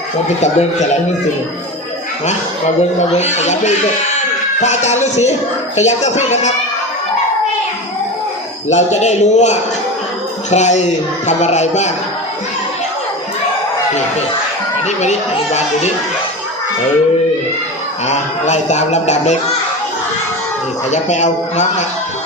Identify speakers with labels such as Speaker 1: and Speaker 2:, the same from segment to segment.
Speaker 1: มันเป็นตะเบิงแต่ละฤาษีนะมาเบิงขยับไปอีกเลยพระอาจารย์ฤาษีขยับเจ้าพี่นะครับเราจะได้รู้ว่าใครทำอะไรบ้างนี่อันนี้มาดิอนุบาลอยู่นี่ไล่ตามลำดับเลยนี่ขยับไปเอาน้อง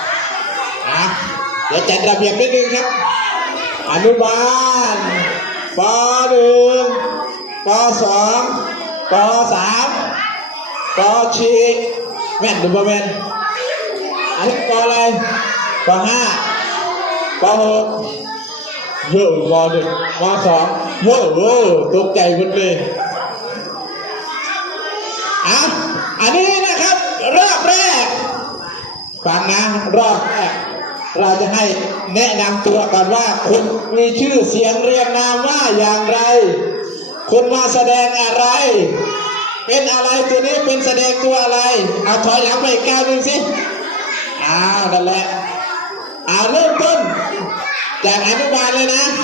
Speaker 1: เดี๋ยวจัดระเบียบนิดนึงครับอนุบาลป .1 ป .2 ป .3 ป .4 แม่นหรือเปล่าแม่นอันนี้ปอะไรป .5 ป .6 เยอะป .1 ป .2 เยอะตกใจหมดเลยอันนี้นะครับรอบแรกฟังนะรอบแรกเราจะให้แนะนำตัวก่อนว่าคุณมีชื่อเสียงเรียงนามว่าอย่างไรคุณมาแสดงอะไรเป็นอะไรตัวนี้เป็นแสดงตัวอะไรเอาถอยหลังไปอีกก้าวหนึ่งสินั่นแหละเริ่มต้นจากอนุบาลเลยนะ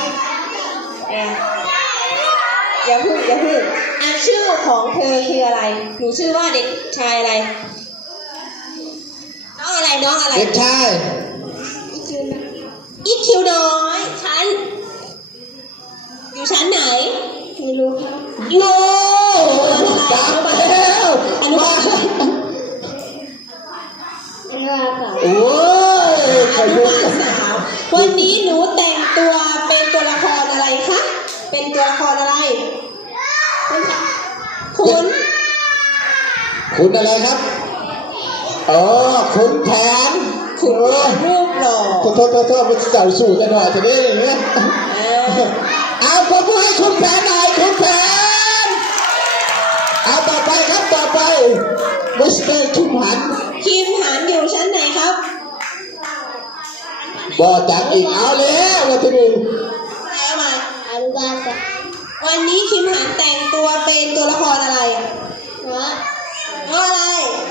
Speaker 2: อย่าพูดชื่อของเธอคืออะไรหนูชื่อว่าเด็กชายอะไรน้องอะไร
Speaker 1: เด็กชาย
Speaker 2: อีคิวน้อยชั้นอยู่ชั้นไหนไม่รู้ครับโย่
Speaker 1: กลับมาแล้ว
Speaker 2: อนุบาลค่ะ
Speaker 1: โอ้ย
Speaker 2: อนุบาล3วันนี้หนูแต่งตัวเป็นตัวละครอะไรคะเป็นตัวละครอะไร
Speaker 1: คุณอะไรครับคุณแผน
Speaker 2: คุณรูปหล่อ
Speaker 1: โทษมันเก่าสู่จะหน่อยจะได้อย่างเงี้ยผมพูดให้คุณแผนหน่อยคุณแผนต่อไปครับต่อไปมิสเตอร์คิมหัน
Speaker 2: อยู่ชั้นไหนครับ
Speaker 1: บอกจากอีกเอาแล้ววันที่หนึ่ง
Speaker 2: เอามาอนุบาลจ้ะวันนี้คิมหันแต่งตัวเป็นตัวละครอะไรอะไร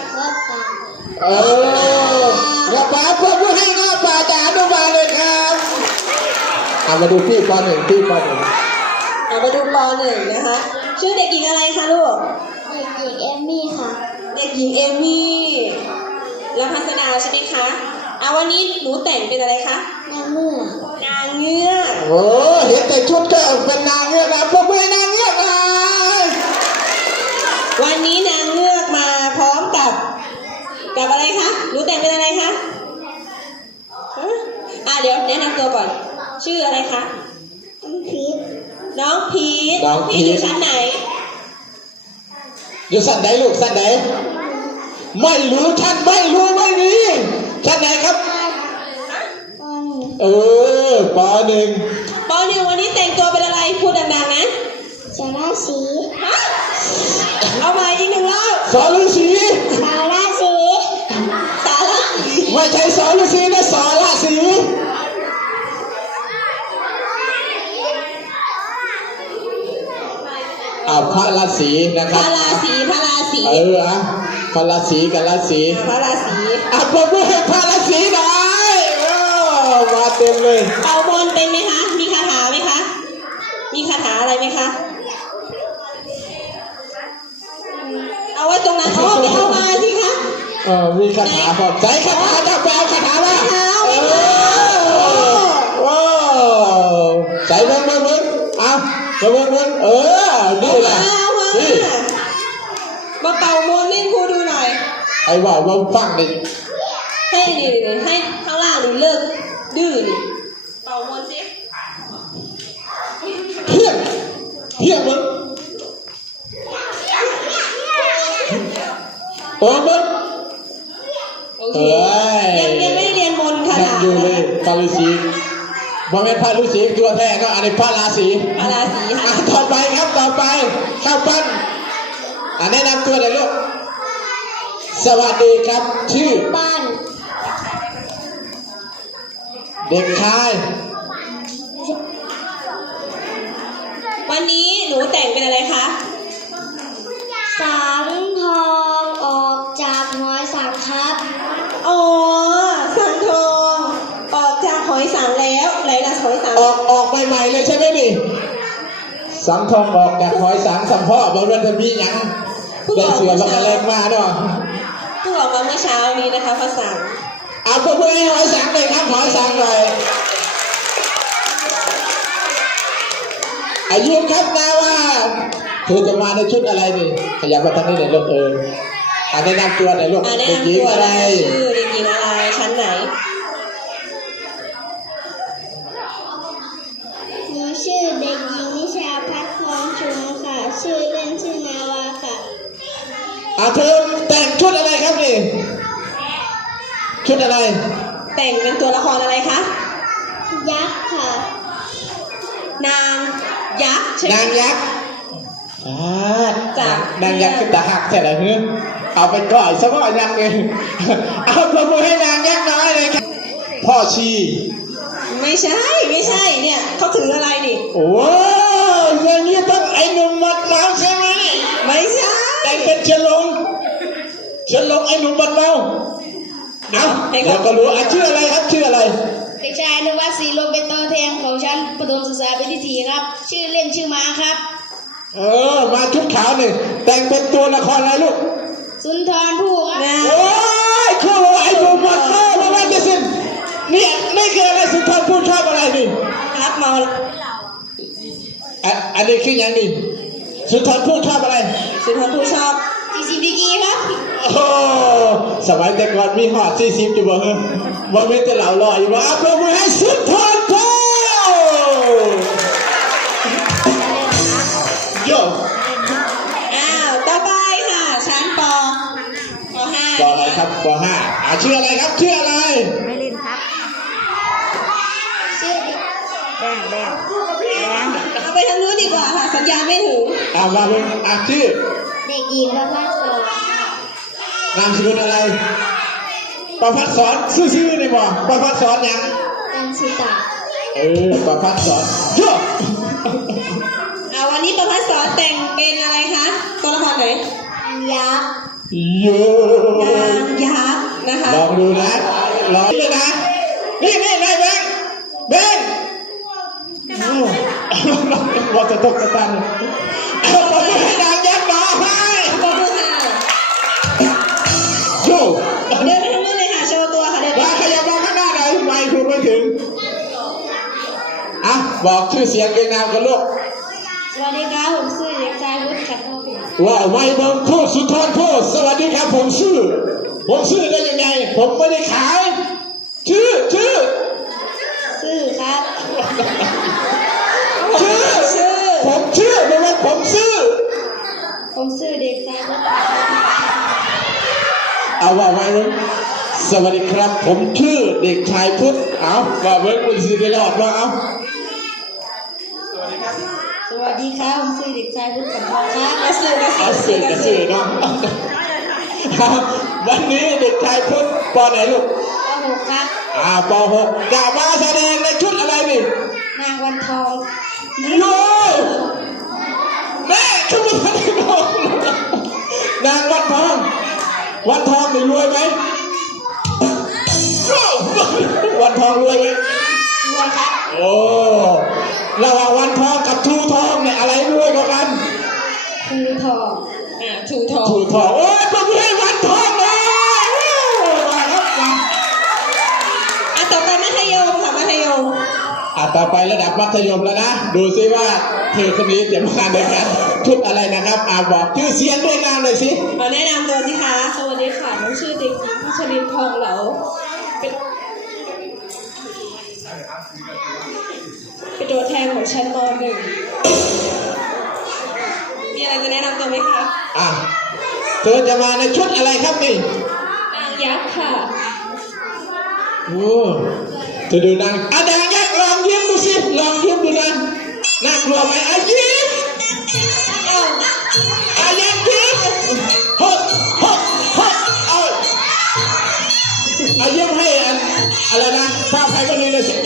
Speaker 1: กระป๋าพวกผู้ให้ง้อป่าจากอนุบาลเลยครับมาดูพี่ป .1
Speaker 2: มาดูป .1 นะคะชื่อเด็กหญิงอะไรคะลูก
Speaker 3: เด็กหญิงเอมมี่ค่ะ
Speaker 2: เด็กหญิงเอมมี่แล้วพัฒนาใช่ไหมคะวันนี้หนูแต่งเป็นอะไรคะ
Speaker 3: นางเงือก
Speaker 1: เห็นแต่ชุดก็เป็นนางเงือกนะพวกผู้ให้นางเงือกนะ
Speaker 2: วันนี้นางเงือกมาพร้อมกับอะไรคะหนูแต่งเป็นอะไรคะเดี๋ยวแนะนำตัวก่อนชื่ออะไรคะน้องพีทอยู่ชั้นไหน
Speaker 1: อยู่ชั้นไหนลูกชั้นไหนไม่รู้ชั้นไม่มีชั้นไหนครับป .1
Speaker 2: วันนี้แต่งตัวเป็นอะไรพูดดังๆนะ
Speaker 3: สาราสี
Speaker 2: เอามาอีกหนึ่งรอบ
Speaker 1: สาราสีไม่ใช่สาราสีนะสาราสีพระราศีนะครับ
Speaker 2: พระราศี
Speaker 1: พระราศีกับราศี
Speaker 2: พระราศี
Speaker 1: ผมไม่ให้พระราศีหน่อยมาเต็มเลย
Speaker 2: เป่ามนต์เป็นไหมคะมีคาถาไหมคะมีคาถาอะไรไหมคะเอาไว้ตรงนั้นไปเอามาสิคะ
Speaker 1: มีคาถาพอใจคาถาจะไปเอาคาถามาใส่เบิ้งนี่แหละ
Speaker 2: นี่มาเป่ามนต์เล่นครูดูหน่อย
Speaker 1: ไอ้ว่าฟังดิ
Speaker 2: ให้ข้างล่างเลิกดื้อเป่ามนต์สิ
Speaker 1: เพี้ยมึงมึง
Speaker 2: โอเคยังไม่ได้เรียนมนต์ค่ะ
Speaker 1: อยู่เลยพระฤาษีบ่เป็นพระฤาษีตัวแท้ก็อันนี้พระราศี
Speaker 2: ค่ะ
Speaker 1: ต่อไปครับต่อไปข้าวปั้นแนะนำตัวหน่อยลูกสวัสดีครับชื่อ
Speaker 3: ปั้น
Speaker 1: เด็กชาย
Speaker 2: วันนี้หนูแต่งเป็นอะไรคะ
Speaker 3: สังทองออกจากหอยสังครับ
Speaker 2: สังทองออกจากหอยสังแล้วไหนล่ะหอยสัง
Speaker 1: ออกใหม่ๆเลยใช่ไหมนี่สังทองออกจากหอยสังสัมพ่อบอกว่าจะมีหยังได้เสือมันกระเล็กมาเนาะ
Speaker 2: เพิ่งออกมาเมื่อเช้านี้นะคะภาษา
Speaker 1: เอาเพื่อนให้หอยสังเลยครับหอยสังหน่อยอายุครับนะว่าเธอจะมาในชุดอะไรนี่ขยับมาทางนี้หน่อยลูกแนะนำตัวหน่อยลูก
Speaker 2: แนะ
Speaker 1: เด็กหญิ
Speaker 2: นำ
Speaker 1: ง
Speaker 2: ตัว
Speaker 1: อะไร
Speaker 2: ชื่อเด็กหญิงอะไรชั้นไหน
Speaker 3: หนูชื่อเด็กหญิงนิชาพัฒน์ทองชุมค่ะ ชื่อเล่นชื่อนาวาค่ะ
Speaker 1: เธอแต่งชุดอะไรครับนี่ชุดอะไร
Speaker 2: แต่งเป็นตัวละครอะไรคะ
Speaker 3: ยักษ์ค่ะ
Speaker 2: นางยักษ์ใช่ไหม
Speaker 1: นางยักษ์
Speaker 2: จาก
Speaker 1: นางยักษ์คือตาหักใช่ไหมเพื่อนเอาไปก่อยซะว่ายักษ์เลยเอาประมือให้นางยักษ์น้อยเลยครับพ่อชี
Speaker 2: ไม่ใช่เนี่ยเขาถืออะไรดิ
Speaker 1: โอ้ยอย่างนี้ต้องไอ้หนุ่มมัดเมาใช่ไหม
Speaker 2: ไม่ใช่
Speaker 1: แต่งเป็นเชลงไอ้หนุ่มมัดเมาเอาเราก็รู้ชื่ออะไรครับชื่ออะไร
Speaker 3: เด็กชายนวัดศรีโลเป็นตัวแทนของชั้นประถมศึกษาปีที่4ครับ ชื่อเล่นชื่อมาครับ
Speaker 1: มาชุดขาวหนึ่งแต่งเป็นตัวละครอะไรลูก
Speaker 3: สุนทรภู่ครับ
Speaker 2: นะ
Speaker 1: โอ้ยครูไอ้หนุ่มมัดเมาไม่ว่าจะสิ้นเนี่ยนี่คืออะไรสุนทรภู่ชอบอะไรนี่
Speaker 2: ครับเมา
Speaker 1: อันนี้คืออย่างนี้สุนทรภู่ชอบอะไร
Speaker 2: สุนทรภู่ชอบ
Speaker 3: 40ดีกรีครับ
Speaker 1: โอ้สมัยแต่ก่อนมีหอด40อยู่บ่เฮ้ยบ่ไม่แต่เหล่าลอยอยู่บ่เอาเพื่อมาให้สุนทรภู่โย่
Speaker 2: ต่อไปค่ะชั้นป .5
Speaker 1: ปอะไรครับป5ชื่ออะไรครับชื่ออะไร
Speaker 4: ไม่เล่นครับ
Speaker 3: ชื่อเด็ก
Speaker 4: แดง
Speaker 2: เอาไปทางนู้นดีกว่าค่ะสัญญาณไม่ถึง
Speaker 1: มาเป็นชื่อ
Speaker 3: เด็กหญิงประภาสสอนค่ะ
Speaker 1: นามสกุลอะไรประพัดสอนซื่อๆนี่บ่ประพัดสอนยัง
Speaker 3: ตันสุตะ
Speaker 1: ประพัดสอนโย่
Speaker 2: วันนี้ประพัฒสอนแต่งเป็นอะไรคะตัวละครไหน
Speaker 3: ยักษ์
Speaker 1: โย่
Speaker 2: นางยักษ์นะคะ
Speaker 1: ลองดูนะลองเลยนะนี่นายแบงค์ว่าจะตกกระตันเอาไปให้นางยักษ์มาให้
Speaker 2: ขอบคุณค่ะ
Speaker 1: โย่
Speaker 2: เดินไปทางนู้นเลยค่ะโชว์ตัวค่ะเดินไป
Speaker 1: มาขยับมาข้างหน้าหน่อยไม่คุณไม่ถึงบอกชื่อเสียงเรียงนามกันลูก
Speaker 3: สวัสดีครับผมชื่อเด็กชายวุฒิขันทอง
Speaker 1: ว่าไม่เบิ่งพูดสุนทรพูดสวัสดีครับผมชื่อได้ยังไงผมไม่ได้ขายชื่อ
Speaker 3: ชื่อครับ
Speaker 1: ผมชื่อไม่ว่าผมชื่อ
Speaker 3: ผมชื่อเด็กชายวุฒิ
Speaker 1: เอาว่าไว้เลยสวัสดีครับผมชื่อเด็กชายพุทธเอาว่าเบิ่งคุณสิได้รอดว่าเอา
Speaker 3: สวัสดีครับผมชื่อเด็กชายวุฒิขันทองครับ
Speaker 2: กระสือกระสื
Speaker 1: เอา
Speaker 2: อ
Speaker 1: สื่อกระสือเนาะวันนี้เด็กชายพุทธปไหนลูก
Speaker 3: ป .6 ครับ
Speaker 1: ป6จะมาแสดงในชุดอะไรนี่
Speaker 3: นางวันทอง
Speaker 1: โย่แม่ขึ้นมาทันทีบอกนางวันทองนี่รวยไหมวันทองรวยไหม
Speaker 3: รวยครับ
Speaker 1: โอ้ระหว่างวันทองกับทูทองเนี่ยอะไรรวยกว่ากัน
Speaker 3: ภูทอง
Speaker 2: ถูทอง
Speaker 1: ทูทองโอ้ยผมให้วันทองเลยมาครับมา
Speaker 2: ต่อไปมัธยมค่ะมัธยม
Speaker 1: ต่อไประดับมัธยมแล้วนะดูซิว่าเธอคนนี้จะมาในการชุดอะไรนะครับบอกชื่อเสียงด้วยนามเลยสิ
Speaker 2: แนะนำตัวสิคะสวัสดีค่ะน้องชื่อเด็กหญิงพัชรินทองเหลาเป็นตัวแทนของชั้นม .1 มีอะไรจะแนะนำตัวไหมคะ
Speaker 1: เธอจะมาในชุดอะไรครับนี่
Speaker 2: นางยักษ์ค่ะ
Speaker 1: โอ้เธอดูนางนางยักษ์ลองยิ้มดูสิลองยิ้มดูนะน่ากลัวไหมยิ้มยักษ์ยิ้มฮดยิ้มให้อะไรนะภาพใครก็ดีเลยสิ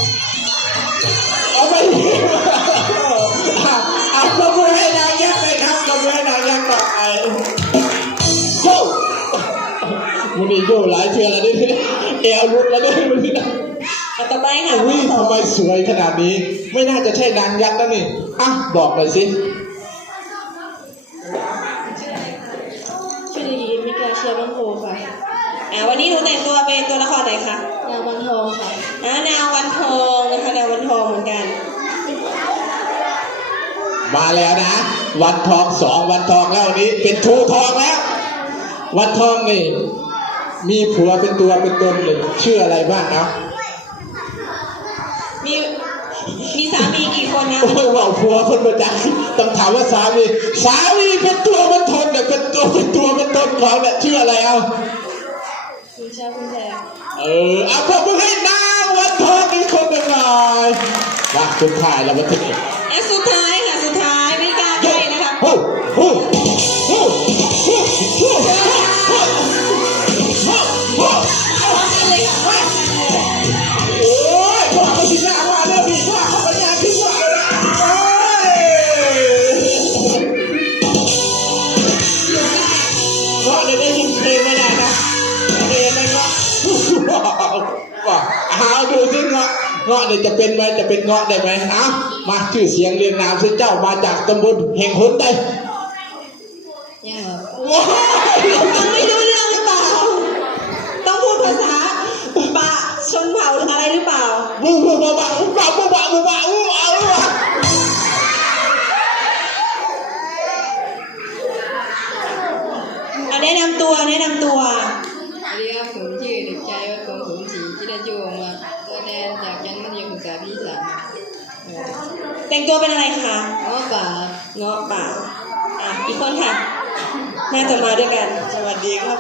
Speaker 1: เอาไปยิ้มประมือให้นางยักษ์เลยครับประมือให้นางยักษ์ต่อไปโย่มันนี่โย่หลายเชือแล้วนี่เอวรุดแล้วนี่มันนี่
Speaker 2: ต่อไปค่ะ
Speaker 1: ทำไมสวยขนาดนี้ไม่น่าจะใช่นางยักษ์แล้วนี่อ่ะบอกหน่อยสิ
Speaker 2: ชื่อเด็กหญิงมิกาเชียบังโพค่ะวันนี้หนูแต่งตัวเป็นตัวละครไหนคะนางวันทองค่ะนางวันทองนะคะนางวันทองเหมือนกัน
Speaker 1: มาแล้วนะ วันทองสองวันทองแล้ววันนี้เป็นทูทองแล้ว วันทองนี่มีผัวเป็นตัวเป็นตนเลยชื่ออะไรบ้างครับ
Speaker 2: มีสามีกี่คนนะ
Speaker 1: โอ้ยว่าผัวคนประจักษ์ต้องถามว่าสามีเป็นตัวเป็นตนเนี่ยเป็นตัวเป็นตนของเนี่ยชื่ออะไรเอา
Speaker 2: คุณชาคุณแพร
Speaker 1: เอาพวกมึงให้นางวันทองอีกคนหนึ่งหน่อยมาคุณถ่ายแล้วมาถึง
Speaker 2: สุดท้ายค่ะสุดท้ายไม่กล้าใกล้นะคะ
Speaker 1: โอ้โห
Speaker 2: เลยค่ะ
Speaker 1: โอ้ยพวกเขาสิหน้ามาเรื่องนี้ว่าเขาปัญญาขึ้นว่าเลยนะโอ้ยก็ได้ยินเพลงไม่ได้นะเพลงนั่นก็ว่าเอาดูสิเงาะเนี่ยจะเป็นไหมจะเป็นเงาะได้ไหมเอามาชื่อเสียงเรียงนามสิเจ้ามาจากตำบลแห่งหนใด
Speaker 2: ยังเหรอ
Speaker 1: ว้าว
Speaker 2: ฟังไม่รู้เรื่องหรือเปล่าต้องพูดภาษาปะชนเผ่าอะไรหรือเปล่า
Speaker 1: บูเอา
Speaker 2: แนะนำตัว
Speaker 4: สวัสดีครับผมชื่อเด็กชายวัดกองสมศรีที่ได้ชื่อมาตัวแทนจากชั้นมัธยมศึกษาปีที่3ครับ
Speaker 2: แต่งตัวเป็นอะไรคะ
Speaker 4: ง้อป่า
Speaker 2: เงาะป่าอีกคนค่ะ น่าจะมาด้วยกัน
Speaker 5: สวัสดีครับ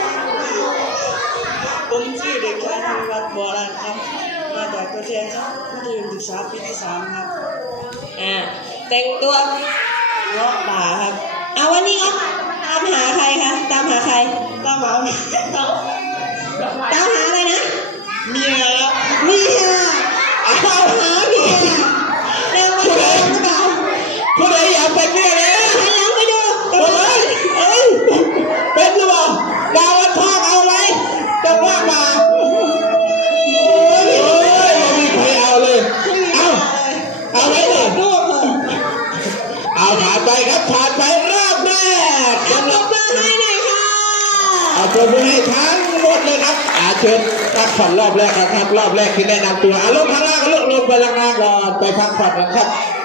Speaker 5: ผมชื่อเด็กชายธนวัฒน์บัวรันครับ มาจากตัวแทนครับมัธยมศึกษาปีที่3ครับ
Speaker 2: แต่งตัว
Speaker 5: เงาะป่าครับ
Speaker 2: วันนี้ก็ตามหาใครคะตามหาใคร
Speaker 5: ตามหา
Speaker 2: ตามหาอะไรนะ
Speaker 5: เมียครับ
Speaker 2: เมียตามหาเมียแนววันเองหรือเปล่า
Speaker 1: ผู้ใดอยากเป็นเนี่ยเลย
Speaker 2: หันหลังไปดู
Speaker 1: เป็นหรือเปล่าดาววันทองเอาไหมจะว่ามาไม่มีใครเอาเลยเอาไว้เลย
Speaker 2: รูปเลย
Speaker 1: เอาผ่านไปครับผ่านไปรอบแรก
Speaker 2: ขอบคุณมาให้หน่อยค่ะ
Speaker 1: เอาตัวไปให้ทั้งหมดเลยครับเชิญพักผ่อนรอบแรกครับรอบแรกที่แนะนำตัวลงข้างล่างลงไปล่างก่อนไปพักผ่อนกันครับ